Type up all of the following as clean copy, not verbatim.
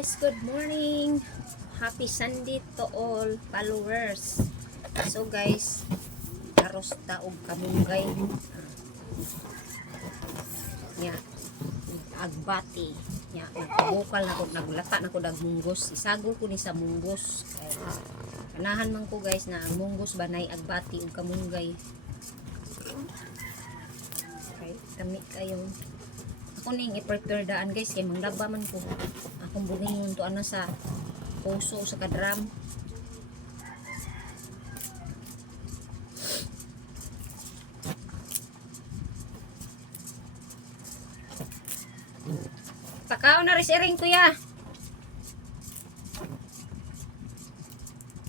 guys, good morning. Happy Sunday to all followers. So guys, karos taog kamunggay. Nya, agbati. Nya, bukal na ko, naglata na ko dag munggos. Isagol ko ni sa munggos. Kanahan man ko guys na ang munggos banay agbati ug kamunggay. Okay, kami kayo. Ako ning i-prepare daan guys kay manglaba man ko. Akong buhingon to ano sa puso sa kadram. Pakao na rin kuya.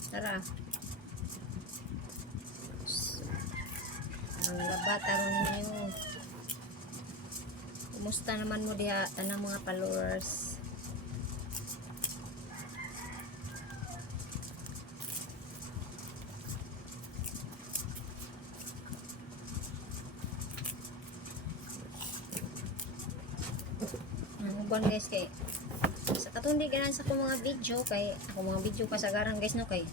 Tara. Manglaba taron ninyo. Kumusta naman mo diha tanang mga followers? Buwan guys kay sa katundi ganan sa akong mga video kay ako mga video kasagaran guys no kay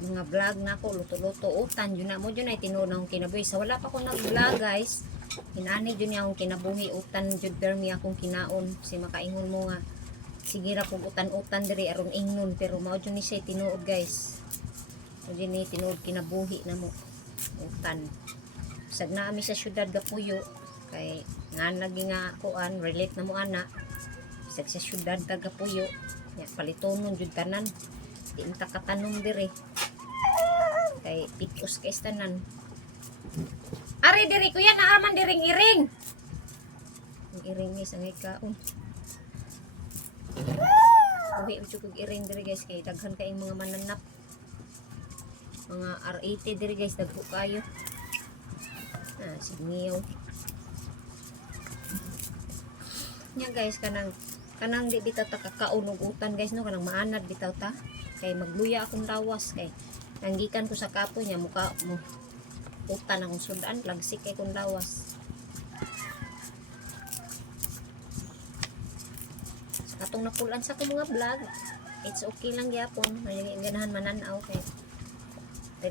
mga vlog na ko luto-luto utan yun na mo yun ay tinunang kinabuhi sa wala pa ko nag-vlog guys. Hinani dyan niya akong kinabuhi utan dyan permi akong kinaon si makaingon mo nga sige ra kong utan-utan diri aron ingnon pero mao dyan ni siya tinuod guys o dyan ni tinuod kinabuhi na mo utan sag na ami sa syudad Gapuyo kay nga naging nga kuan relate na mo ana sag sa syudad Gapuyo ya palitonon jud tanan di inta katanom diri kay pitos kay tanan. Ari diri kuya naaman diring iring. Ang iring ni sangay kaon. Uwi ug iring diri guys kay daghan kay mga mananap. Mga R80 diri guys dagko kayo. Signiyaw. Nya guys kanang di bitaw ta kakaon og utan guys no kanang maanad bitaw ta kay magluya akong lawas kay nanggikan ko sa kapoy nya muka mo utan akong sudan lagsik kay kong lawas sa katong napulan sa akong mga vlog it's okay lang gyapon ganahan mananaw kay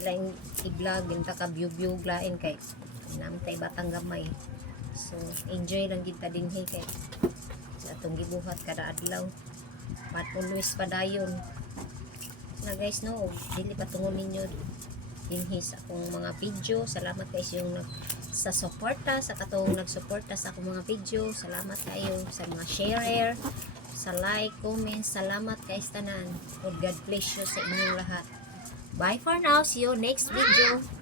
lain i-vlog ginta ka view lain kay namtay batang gamay so enjoy lang kita dinhi kay sa atong gibuhat kada adlaw but always padayon na guys no dili patungon ninyo dinhi sa akong mga video. Salamat guys yung sa suporta sa katong nagsuporta sa akong mga video. Salamat kayo sa mga share, sa like, comment. Salamat guys tanan. God bless you sa inyong lahat. Bye for now. See you next video.